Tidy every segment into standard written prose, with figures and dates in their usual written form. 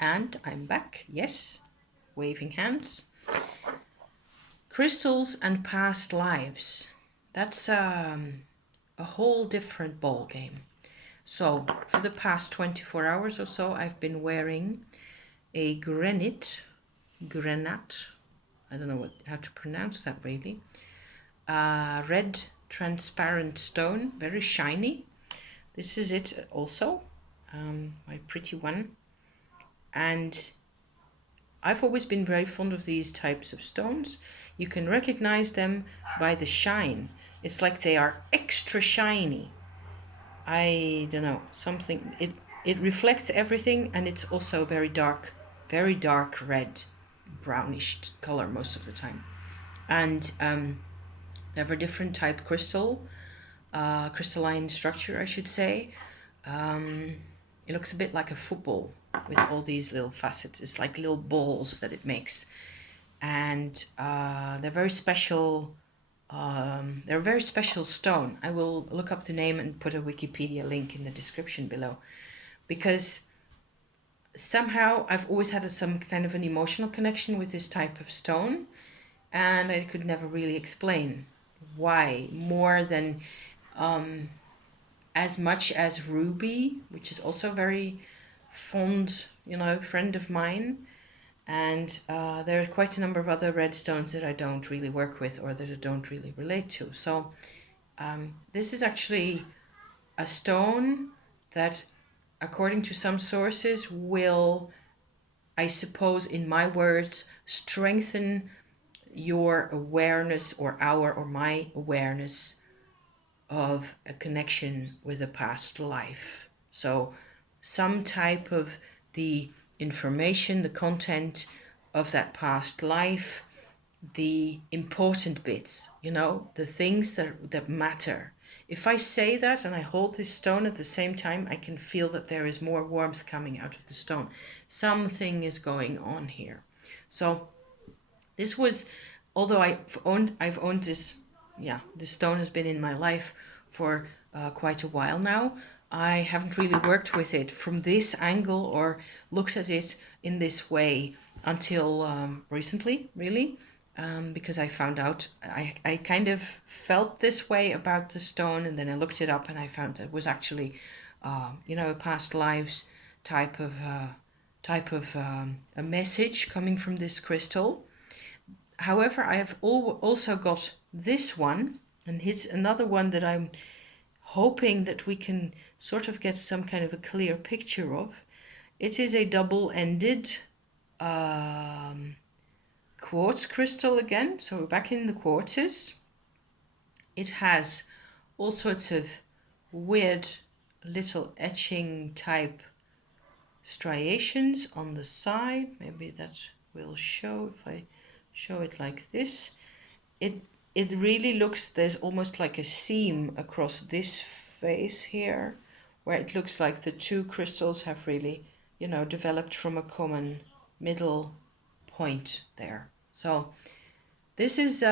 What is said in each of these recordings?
And I'm back, yes, waving hands. Crystals and past lives. That's a whole different ball game. So for the past 24 hours or so, I've been wearing a granite, I don't know how to pronounce that really. Red transparent stone, very shiny. This is it also, my pretty one. And I've always been very fond of these types of stones. You can recognize them by the shine. It's like they are extra shiny. I don't know, something, it reflects everything, and it's also very dark red, brownish color most of the time. And they have a different type crystalline structure, I should say. It looks a bit like a football with all these little facets. It's like little balls that it makes. And they're very special. They're a very special stone. I will look up the name and put a Wikipedia link in the description below. Because somehow I've always had some kind of an emotional connection with this type of stone. And I could never really explain why, more than as much as ruby, which is also very fond, friend of mine. And there are quite a number of other red stones that I don't really work with or that I don't really relate to. So this is actually a stone that, according to some sources, will, I suppose, in my words, strengthen your awareness or my awareness of a connection with a past life. So some type of the information, the content of that past life, the important bits, the things that matter. If I say that and I hold this stone at the same time, I can feel that there is more warmth coming out of the stone. Something is going on here. So this was, although I've owned this, this stone has been in my life for quite a while now. I haven't really worked with it from this angle or looked at it in this way until recently, really, because I found out, I kind of felt this way about the stone, and then I looked it up and I found that it was actually, a past lives type of a message coming from this crystal. However, I have also got this one, and here's another one that I'm hoping that we can sort of get some kind of a clear picture of. It is a double-ended quartz crystal again, so we're back in the quartzes. It has all sorts of weird little etching type striations on the side. Maybe that will show if I show it like this. It really looks, there's almost like a seam across this face here, where it looks like the two crystals have really, developed from a common middle point there. So this is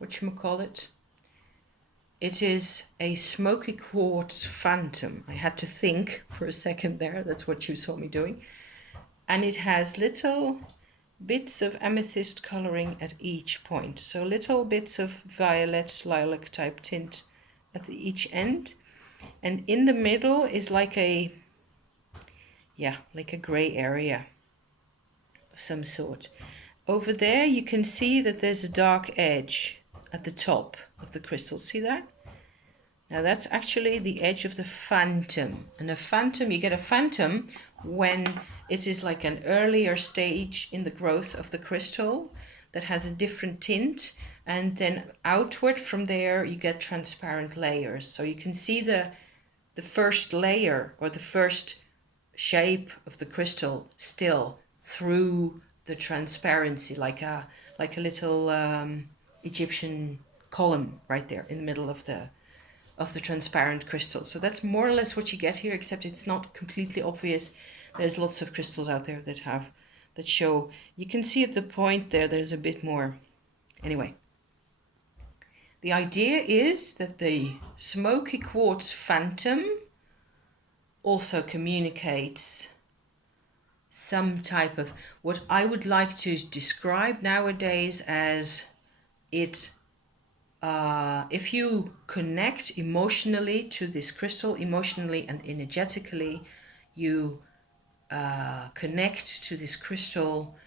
whatchamacallit. It is a smoky quartz phantom. I had to think for a second there. That's what you saw me doing. And it has little bits of amethyst coloring at each point. So little bits of violet, lilac type tint at each end. And in the middle is like a gray area of some sort. Over there you can see that there's a dark edge at the top of the crystal. See that? Now that's actually the edge of the phantom. And a phantom, you get a phantom when it is like an earlier stage in the growth of the crystal that has a different tint. And then outward from there, you get transparent layers. So you can see the first layer or the first shape of the crystal still through the transparency, like a little Egyptian column right there in the middle of the transparent crystal. So that's more or less what you get here, except it's not completely obvious. There's lots of crystals out there that show. You can see at the point there's a bit more. Anyway, the idea is that the smoky quartz phantom also communicates some type of what I would like to describe nowadays as it. If you connect emotionally to this crystal, emotionally and energetically, you connect to this crystal,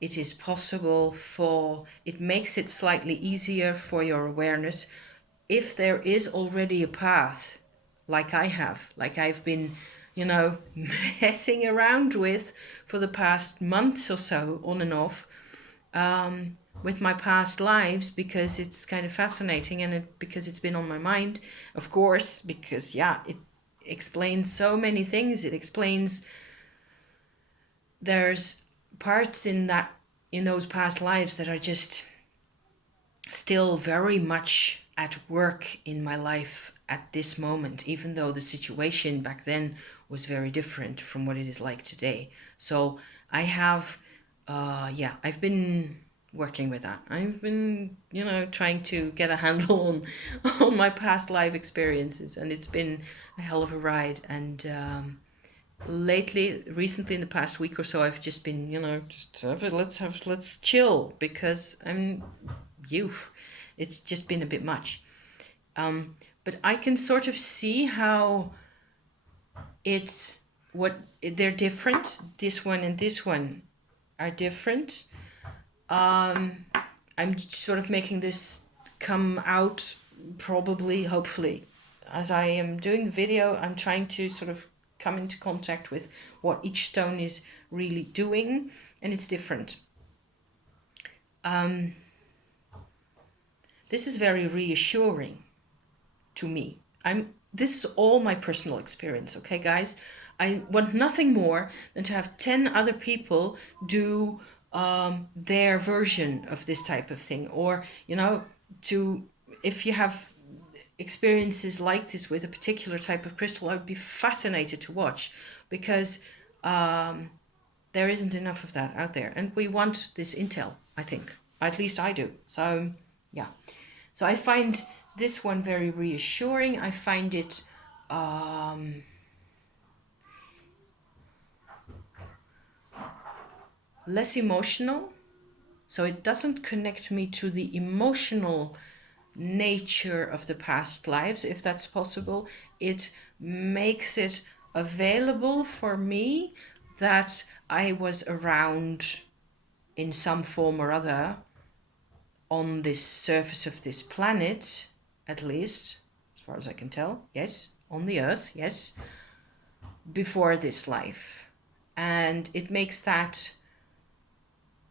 it is possible for, it makes it slightly easier for your awareness. If there is already a path, like I have, like I've been, messing around with for the past months or so, on and off, with my past lives, because it's kind of fascinating, and because it's been on my mind, of course, because it explains so many things. It explains there's parts in those past lives that are just still very much at work in my life at this moment, even though the situation back then was very different from what it is like today. So I have, I've been working with that. I've been, trying to get a handle on my past life experiences, and it's been a hell of a ride. And recently in the past week or so, I've just been, let's chill, because it's just been a bit much. But I can sort of see how they're different. This one and this one are different. I'm sort of making this come out, probably, hopefully, as I am doing the video. I'm trying to sort of come into contact with what each stone is really doing, and it's different. This is very reassuring to me. This is all my personal experience, okay, guys? I want nothing more than to have 10 other people do their version of this type of thing, or if you have experiences like this with a particular type of crystal, I would be fascinated to watch, because there isn't enough of that out there, and we want this intel, I think. At least I do. So yeah, so I find this one very reassuring. I find it less emotional, so it doesn't connect me to the emotional nature of the past lives, if that's possible. It makes it available for me that I was around in some form or other on this surface of this planet, at least, as far as I can tell, yes, on the earth, yes, before this life. And it makes that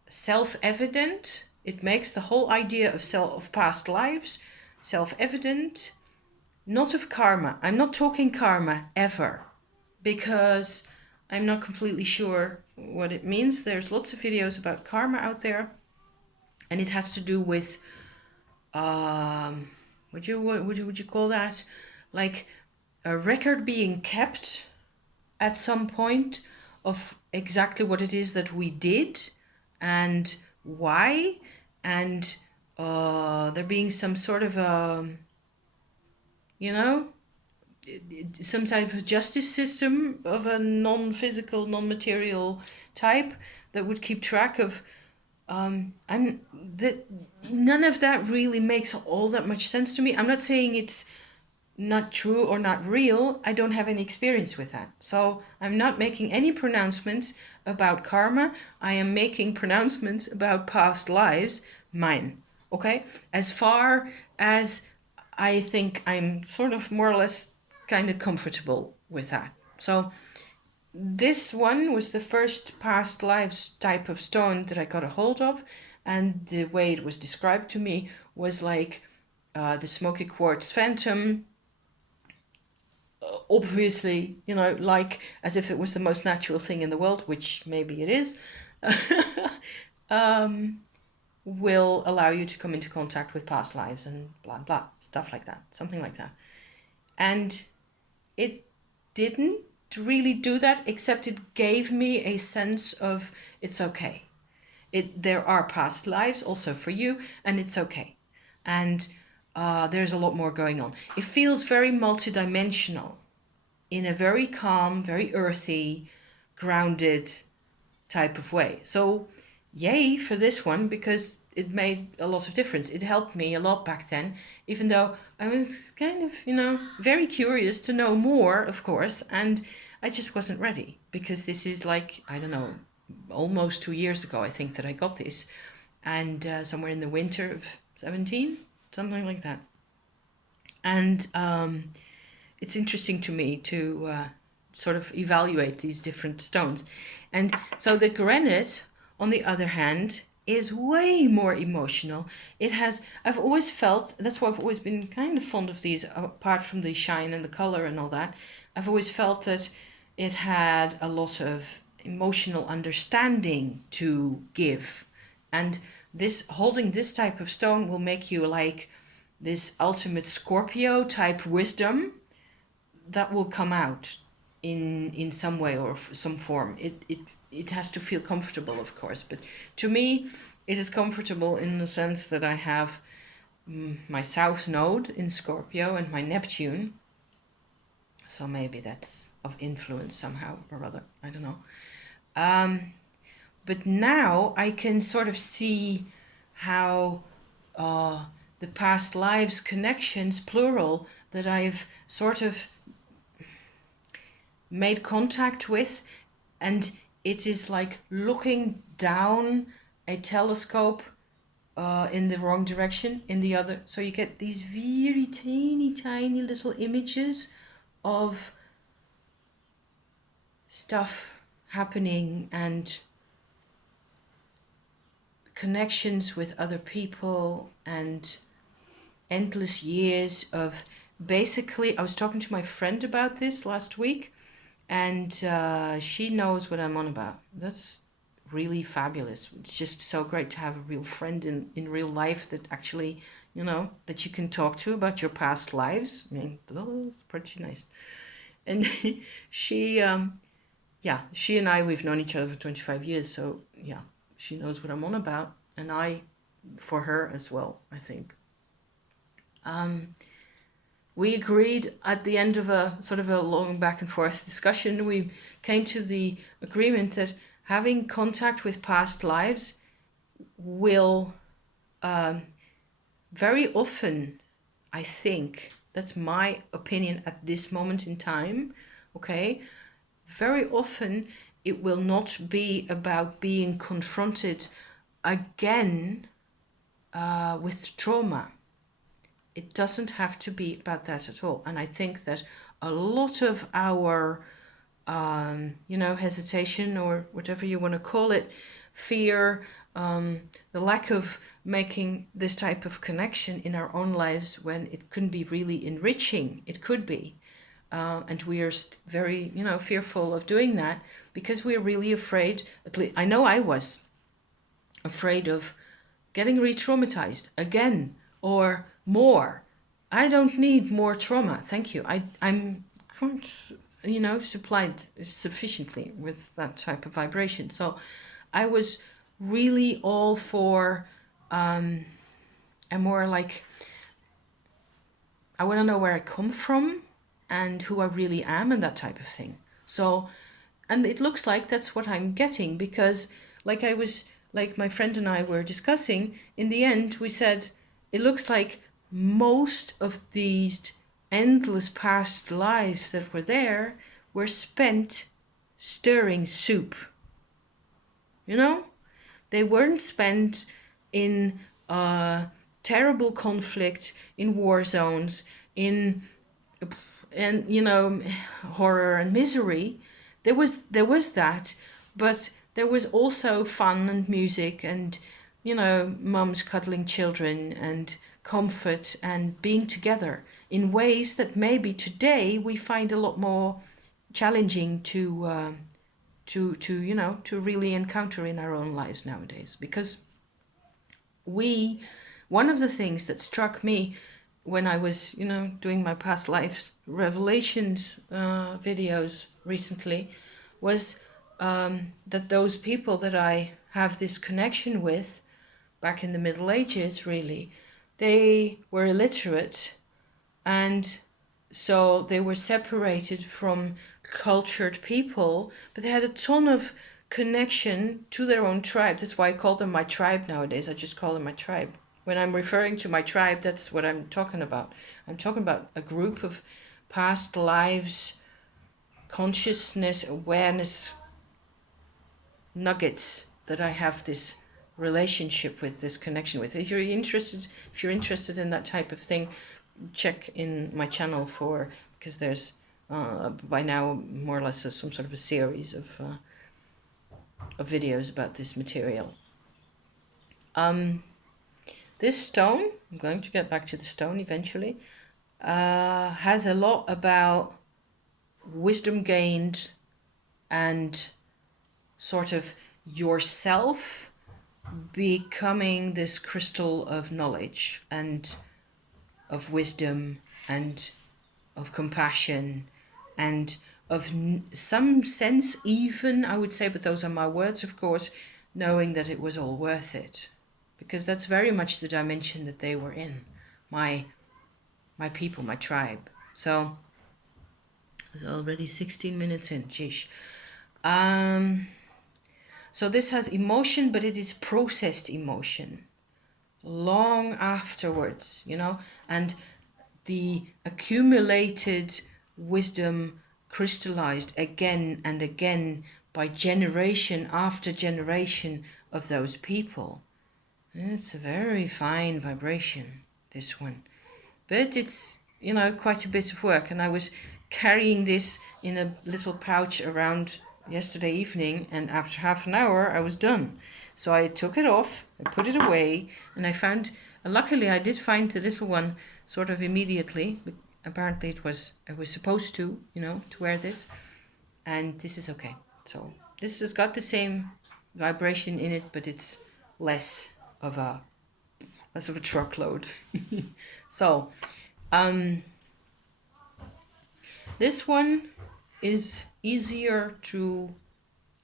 self-evident. It makes the whole idea of past lives self-evident, not of karma. I'm not talking karma ever, because I'm not completely sure what it means. There's lots of videos about karma out there, and it has to do with would you call that, like a record being kept at some point of exactly what it is that we did and why, and there being some sort of some type of justice system of a non-physical, non-material type that would keep track of none of that really makes all that much sense to me. I'm not saying it's not true or not real. I don't have any experience with that. So I'm not making any pronouncements about karma. I am making pronouncements about past lives, mine. Okay? As far as I think I'm sort of more or less kind of comfortable with that. So this one was the first past lives type of stone that I got a hold of, and the way it was described to me was like the smoky quartz phantom, obviously, like as if it was the most natural thing in the world, which maybe it is, will allow you to come into contact with past lives and blah blah, stuff like that, something like that. And it didn't really do that, except it gave me a sense of it's okay. There are past lives also for you, and it's okay. And there's a lot more going on. It feels very multidimensional in a very calm, very earthy, grounded type of way. So yay for this one, because it made a lot of difference. It helped me a lot back then, even though I was kind of, very curious to know more, of course, and I just wasn't ready, because this is like, I don't know, almost 2 years ago, I think, that I got this, and somewhere in the winter of 17, something like that. And it's interesting to me to sort of evaluate these different stones. And so the granite, on the other hand, is way more emotional. I've always felt, that's why I've always been kind of fond of these, apart from the shine and the color and all that. I've always felt that it had a lot of emotional understanding to give. And holding this type of stone will make you like this ultimate Scorpio type wisdom that will come out in some way or some form. It has to feel comfortable, of course, but to me it is comfortable in the sense that I have my South Node in Scorpio and my Neptune, so maybe that's of influence somehow or other, I don't know. But now I can sort of see how the past lives connections, plural, that I've sort of made contact with, and it is like looking down a telescope in the wrong direction, in the other. So you get these very tiny little images of stuff happening and connections with other people and endless years of, basically, I was talking to my friend about this last week, and she knows what I'm on about. That's really fabulous. It's just so great to have a real friend in real life that actually, that you can talk to about your past lives. I mean, it's pretty nice. And she, she and I, we've known each other for 25 years. So yeah, she knows what I'm on about. And I, for her as well, I think. We agreed at the end of a sort of a long back and forth discussion, we came to the agreement that having contact with past lives will very often, I think, that's my opinion at this moment in time, okay, very often it will not be about being confronted again with trauma. It doesn't have to be about that at all. And I think that a lot of our, hesitation, or whatever you want to call it, fear, the lack of making this type of connection in our own lives when it can be really enriching, it could be. And we are very, fearful of doing that because we're really afraid, at least I know I was afraid of getting re-traumatized again or more. I don't need more trauma, thank you. I'm supplied sufficiently with that type of vibration. So I was really all for a more like, I want to know where I come from and who I really am and that type of thing. So, and it looks like that's what I'm getting, because like my friend and I were discussing, in the end we said it looks like most of these endless past lives that were there were spent stirring soup. They weren't spent in terrible conflict, in war zones, in horror and misery. There was that, but there was also fun and music and mums cuddling children and comfort and being together in ways that maybe today we find a lot more challenging to really encounter in our own lives nowadays. Because one of the things that struck me when I was doing my past life revelations videos recently was that those people that I have this connection with back in the Middle Ages, really, they were illiterate, and so they were separated from cultured people, but they had a ton of connection to their own tribe. That's why I call them my tribe nowadays. I just call them my tribe. When I'm referring to my tribe, that's what I'm talking about. I'm talking about a group of past lives, consciousness, awareness nuggets that I have this relationship with, this connection with. If you're interested in that type of thing, check in my channel for, because there's by now more or less some sort of a series of videos about this material. This stone, I'm going to get back to the stone eventually, has a lot about wisdom gained and sort of yourself becoming this crystal of knowledge and of wisdom and of compassion and of some sense even, I would say, but those are my words, of course, knowing that it was all worth it. Because that's very much the dimension that they were in. My people, my tribe. So, it's already 16 minutes in, geesh. So this has emotion, but it is processed emotion. Long afterwards, and the accumulated wisdom crystallized again and again by generation after generation of those people. It's a very fine vibration, this one. But it's, quite a bit of work. And I was carrying this in a little pouch around yesterday evening, and after half an hour I was done. So I took it off, I put it away, and I found, luckily I did find the little one sort of immediately. Apparently I was supposed to, to wear this. And this is okay. So this has got the same vibration in it, but it's less of a truckload. So this one is easier to,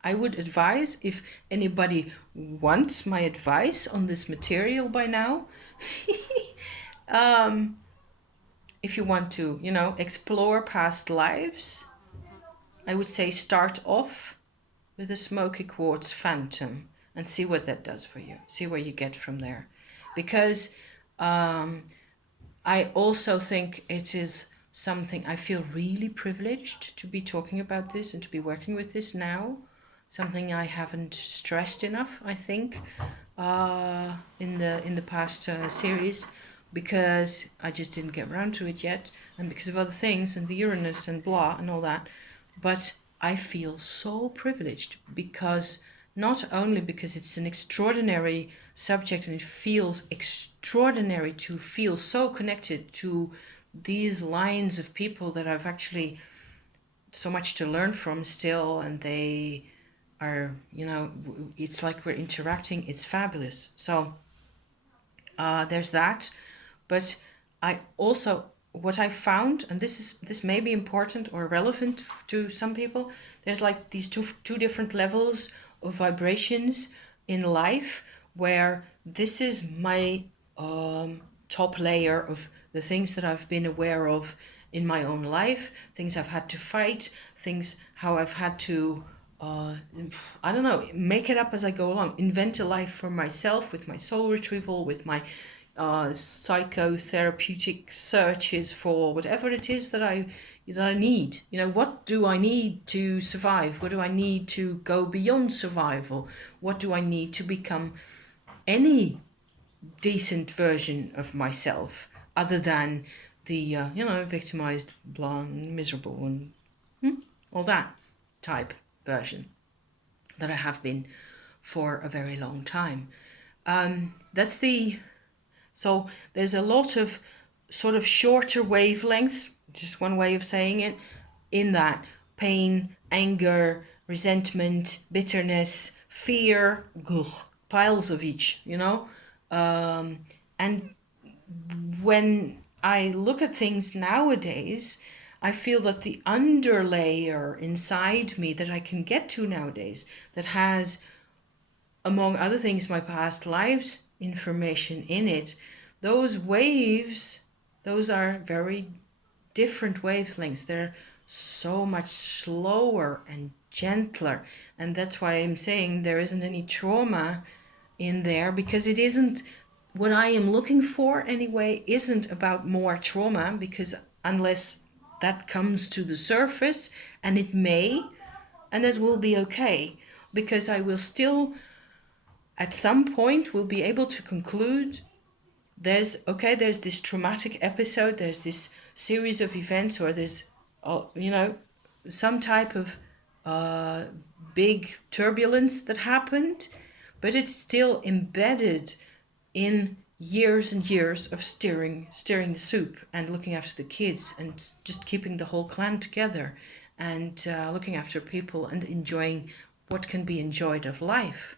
I would advise, if anybody wants my advice on this material by now, if you want to, explore past lives, I would say start off with a smoky quartz phantom and see what that does for you. See where you get from there. Because I also think it is something, I feel really privileged to be talking about this and to be working with this now. Something I haven't stressed enough, I think, in the past series, because I just didn't get around to it yet, and because of other things and the Uranus and blah and all that. But I feel so privileged because, not only because it's an extraordinary subject and it feels extraordinary to feel so connected to these lines of people that I've actually so much to learn from still, and they are, it's like we're interacting. It's fabulous. So there's that. But I also, what I found, and this may be important or relevant to some people, there's like these two different levels of vibrations in life, where this is my top layer of the things that I've been aware of in my own life, things I've had to fight, things how I've had to I don't know, make it up as I go along, invent a life for myself with my soul retrieval, with my psychotherapeutic searches for whatever it is that I need. What do I need to survive? What do I need to go beyond survival? What do I need to become any decent version of myself, other than the victimized, blonde, miserable, and all that type version that I have been for a very long time. So there's a lot of sort of shorter wavelengths, just one way of saying it, in that pain, anger, resentment, bitterness, fear, piles of each, and when I look at things nowadays, I feel that the underlayer inside me that I can get to nowadays, that has, among other things, my past lives information in it, those waves, those are very different wavelengths. They're so much slower and gentler. And that's why I'm saying there isn't any trauma in there, because it isn't what I am looking for anyway, isn't about more trauma, because unless that comes to the surface, and it may, and it will be okay, because I will still at some point will be able to conclude there's this traumatic episode, there's this series of events, or there's some type of big turbulence that happened, but it's still embedded in years and years of stirring the soup and looking after the kids and just keeping the whole clan together, and looking after people and enjoying what can be enjoyed of life.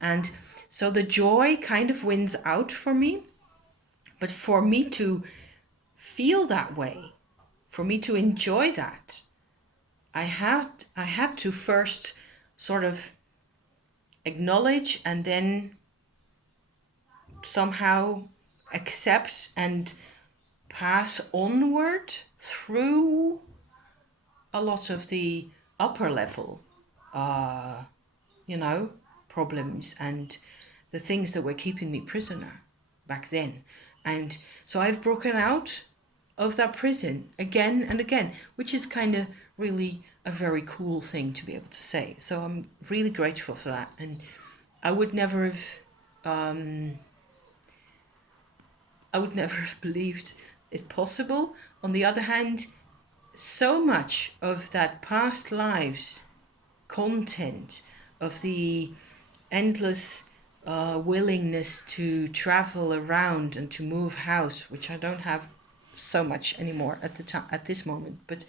And so the joy kind of wins out for me. But for me to feel that way, for me to enjoy that, I had to first sort of acknowledge and then somehow accept and pass onward through a lot of the upper level, problems and the things that were keeping me prisoner back then. And so I've broken out of that prison again and again, which is kind of really a very cool thing to be able to say. So I'm really grateful for that. And I would never have believed it possible. On the other hand, so much of that past lives content, of the endless willingness to travel around and to move house, which I don't have so much anymore at this moment, but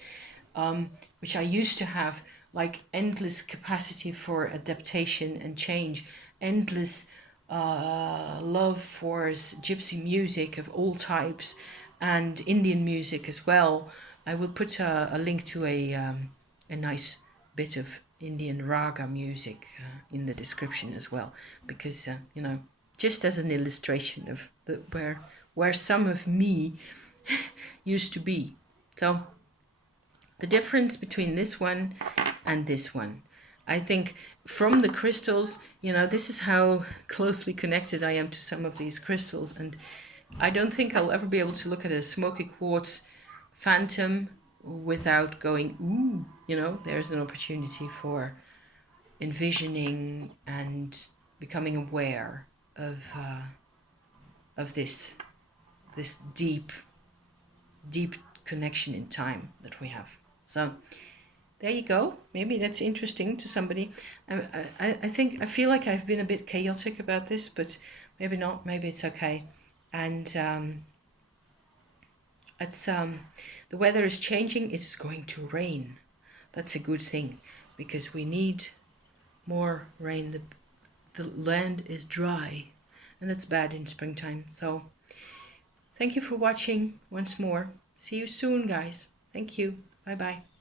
which I used to have, like endless capacity for adaptation and change, endless love for gypsy music of all types and Indian music as well. I will put a link to a nice bit of Indian raga music in the description as well, because just as an illustration of where some of me used to be. So the difference between this one and this one, I think from the crystals, this is how closely connected I am to some of these crystals, and I don't think I'll ever be able to look at a smoky quartz phantom without going, ooh, there's an opportunity for envisioning and becoming aware of this deep connection in time that we have. So there you go. Maybe that's interesting to somebody. I feel like I've been a bit chaotic about this, but maybe not. Maybe it's okay. And it's the weather is changing. It's going to rain. That's a good thing, because we need more rain. The land is dry, and that's bad in springtime. So thank you for watching once more. See you soon, guys. Thank you. Bye bye.